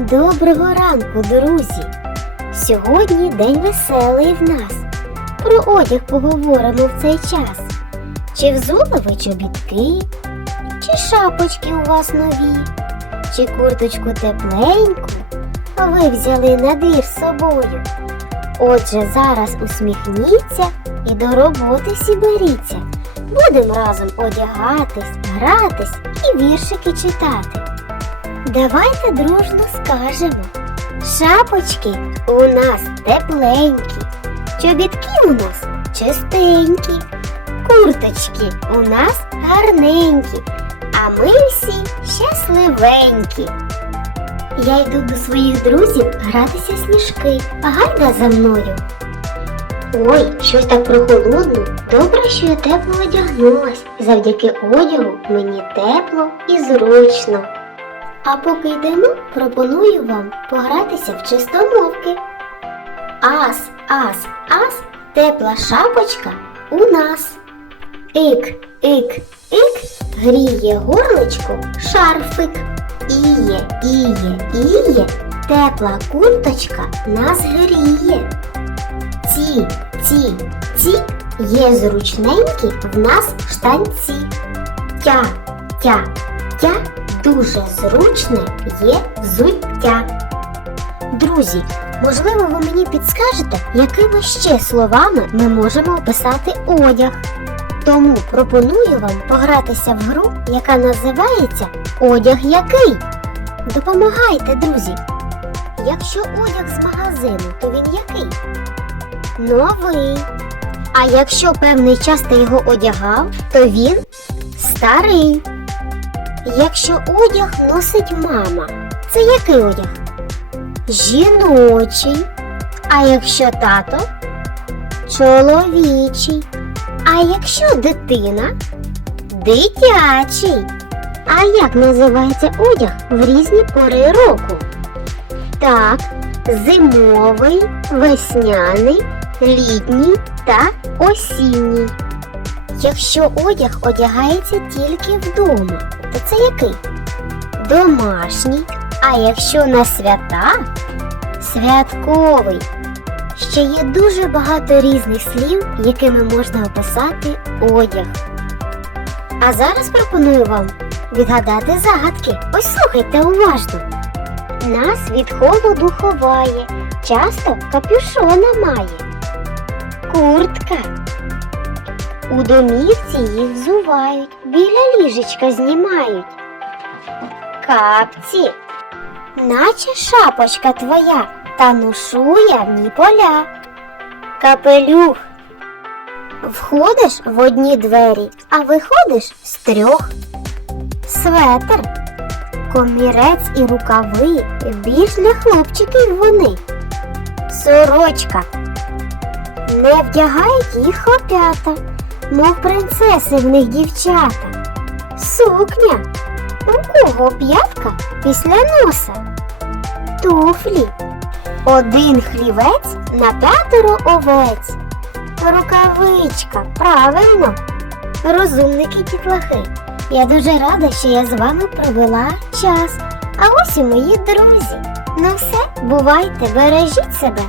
Доброго ранку, друзі! Сьогодні день веселий в нас. Про одяг поговоримо в цей час. Чи взули ви чобітки, чи шапочки у вас нові, чи курточку тепленьку ви взяли на двір з собою. Отже, зараз усміхніться і до роботи всі беріться. Будемо разом одягатись, гратись і віршики читати. Давайте дружно скажемо. Шапочки у нас тепленькі, чобітки у нас чистенькі, курточки у нас гарненькі, а ми всі щасливенькі. Я йду до своїх друзів гратися сніжки, гайда за мною. Ой, щось так прохолодно. Добре, що я тепло одягнулась. Завдяки одягу мені тепло і зручно. А поки йдемо, пропоную вам погратися в чистомовки. Ас, ас, ас, тепла шапочка у нас. Ик, ик, ик, гріє горличко шарфик. Іє, іє, іє, тепла курточка нас гріє. Ці, ці, ці є зручненькі в нас штанці. Тя, тя, тя дуже зручне є взуття. Друзі, можливо, ви мені підскажете, якими ще словами ми можемо описати одяг. Тому пропоную вам погратися в гру, яка називається Одяг який. Допомагайте, друзі. Якщо одяг з магазину, то він який? Новий. А якщо певний час ти його одягав, то він старий. Якщо одяг носить мама, це який одяг? Жіночий. А якщо тато? Чоловічий. А якщо дитина? Дитячий. А як називається одяг в різні пори року? Так, зимовий, весняний, літній та осінній. Якщо одяг одягається тільки вдома, то це який? Домашній. А якщо на свята святковий. Ще є дуже багато різних слів, якими можна описати одяг. А зараз пропоную вам відгадати загадки. Ось слухайте уважно. Нас від холоду ховає, часто капюшона має. Куртка. У домівці їх взувають, біля ліжечка знімають. Капці, наче шапочка твоя, та ношу я в ній поля. Капелюх. Входиш в одні двері, а виходиш з трьох. Светр. Комірець і рукави більш для хлопчиків вони. Сорочка. Не вдягають їх хлопята, мов принцеси в них дівчата. Сукня. У кого п'ятка після носа? Туфлі. Один хлівець на п'ятеро овець. Рукавичка, правильно. Розумники дітлахи. Я дуже рада, що я з вами провела час. А ось і мої друзі. Ну все, бувайте, бережіть себе.